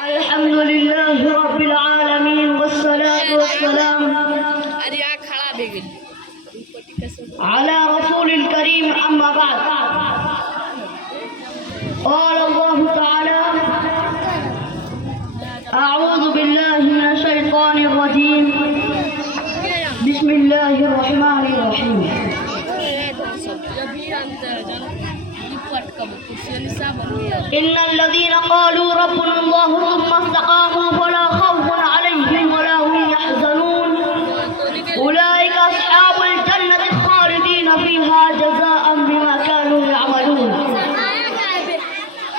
الحمد لله رب العالمين والصلاة والسلام على رسول الكريم أما بعد. قال الله تعالى: أعوذ بالله من الشيطان الرجيم. بسم الله الرحمن الرحيم. إن الذين قالوا ربنا الله ثم استقاموا فلا خوف عليهم ولا هم يحزنون أولئك أصحاب الجنة خالدين فيها جزاء بما كانوا يعملون.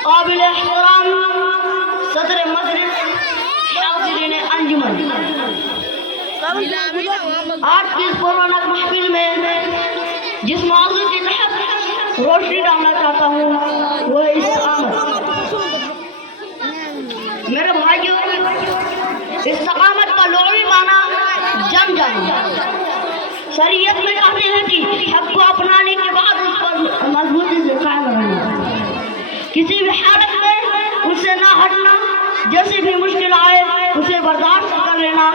قابل احترام صدر مجلس، حاضرین انجمن، آج کی اس پرونق محفل میں جس موضوع کی تحت روشنی ڈالنا چاہتا ہوں وہ استقامت. میرے بھائیوں، استقامت کا لغوی معنی جم جانا. شریعت میں کہتے ہیں کہ حق کو اپنانے کے بعد اس پر مضبوطی سے قائم رہنا، کسی بھی حالت میں اس سے نہ ہٹنا، جیسی بھی مشکل آئے اسے برداشت کر لینا.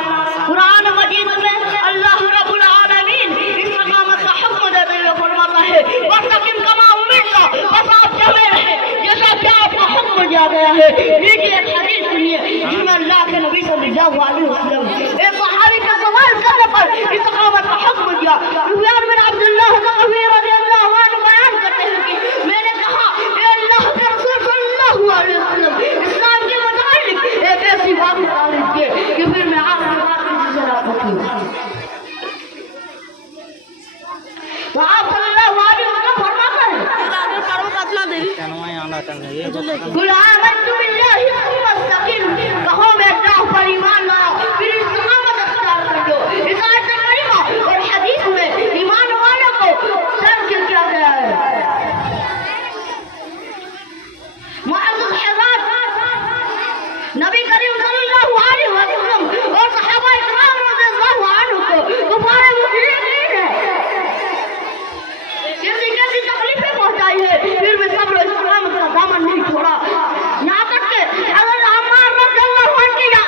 قرآن مجید میں اللہ رب العالمین استقامت کا حکم دیتے ہوئے فرماتا ہے: وَاسْتَقِمْ كَمَا أُمِرْتَ، بس آپ چلے رہے جیسا کہ آپ کو حکم دیا گیا ہے. لیکن ایک حدیث سنیے جس میں اللہ کے نبی صلی اللہ علیہ وسلم ایک صحابی کا سوال کرنے پر استقامت کا حکم دیا. سفیان بن عبداللہ ثقفی رضی اللہ عنہ بیان کرتے ہیں کہ میں نے کہا: اے اللہ کے رسول صلی اللہ علیہ وسلم، اسلام کے متعلق ایک ایسی بات بتا دیجیے کہ پھر میں آپ کی بات کسی سے نہ پوچھوں. تو آپ صلی اللہ علیہ وسلم فرماتے ہیں: قُلْ آمَنْتُ بِاللَّهِ ثُمَّ اسْتَقِمْ، کہو میں اللہ پر ایمان لاؤ پھر استقامت اختیار کر لو. اس آیت کریمہ اور حدیث میں ایمان والوں کو سر کیا گیا ہے. معزز حضرات، نبی کریم صلی اللہ علیہ وسلم اور صحابہ اکرام رضی اللہ عنہ کو کفار مشرکین ہے کیسی تکلیفیں پہنچائی ہے، پھر بھی صبر و استقامت کا دامن نہیں چھوڑا. یہاں تک کہ حضرت عمار رضی اللہ عنہ کے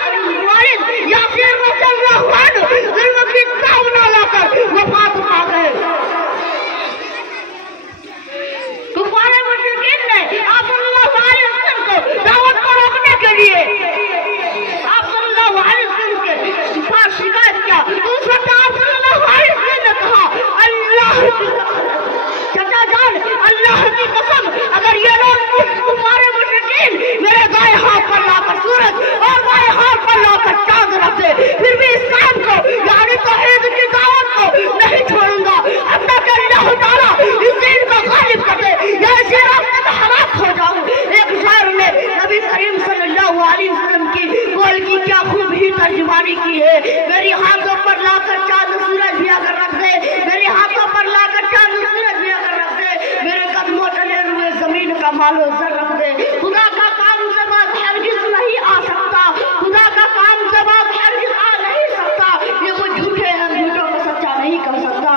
والد یاسر رضی اللہ عنہ ظلم کی تاب نہ لا کر وفات پا گئے. کفار مشرکین نے آپ صلی اللہ علیہ وسلم کو دعوت کو روکنے کے لیے آپ صلی اللہ علیہ وسلم کے پاس شکایت کیا. اس وقت آپ صلی اللہ علیہ وسلم نے کہا: چچا جان، اللہ کی قسم، اگر یہ لوگ کفار مشرکین میرے دائیں ہاتھ پر لا کر سورج اور بائیں ہاتھ پر لا کر چاند رکھ دے، پھر بھی اسلام کو یعنی توحید کی دعوت کو نہیں چھوڑوں گا. اللہ کے اللہ تعالیٰ اس دین کو غالب کر دے یا اسی راستے میں ہلاک ہو جاؤں. ایک شاعر نے نبی کریم صلی اللہ علیہ وسلم کی قول کی کیا خوب ہی ترجمانی کی ہے: میری ہاتھوں پر لا کر چاند سورج بھی اگر رکھ دے، میری ہاتھوں پر لا کر چاند سورج بھی اگر رکھ دے، میرے قدموں تلے ہوئے زمین کا مال و زر رکھ دے، خدا کا کام سے بات ہرگز نہیں آ سکتا، خدا کا کام سے بات ہرگز آ نہیں سکتا. یہ وہ جھوٹے ہیں، جھوٹوں کو سچا نہیں کر سکتا.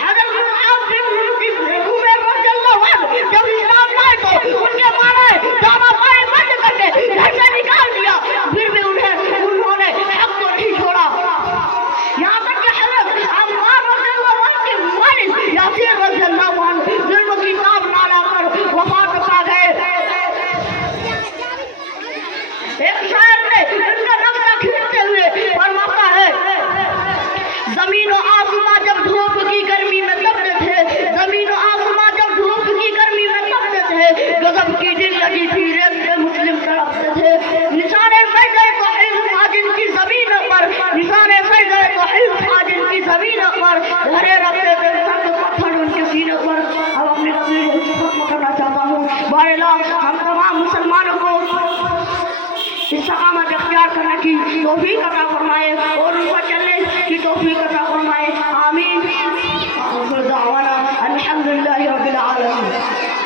حضرت مصعب بن عمیر رضی اللہ عنہ جب اسلام لائے تو ان کے معنی داما بائیں بند کر کے گھر سے نکال دیا، پھر بھی انہوں نے حق کو نہیں چھوڑا. یہاں تک کہ حضرت عمار رضی اللہ عنہ کے والد یاسر رضی اللہ عنہ ظلم کی تاب نہ لا کر وفات پا گئے. ایک شاعر نے ان کا نقشہ کھینچتے ہوئے فرماتا ہے: زمین و آسماں جب دھوپ کی گرمی میں تپتے تھے، زمین و آسماں جب دھوپ کی گرمی میں تپتے تھے، غضب کی دل لگی تھی ریت میں مسلم تڑپتے تھے. نشان سجدہ توحید تھا جن کی زمین پر، نشان سجدہ توحید تھا جن کی زمین پر، دھرے رکھتے تھے سخت پتھر ان کے سینے پر. اب اپنی تقریر کو ختم کرنا چاہتا ہوں. بہرحال ہم تمام مسلمانوں کو استقامت اختیار کرنے کی توفیق عطا فرمائے اور ان پر چلنے کی توفیق عطا فرمائے. آمین. دعوانا الحمدللہ رب العالمین.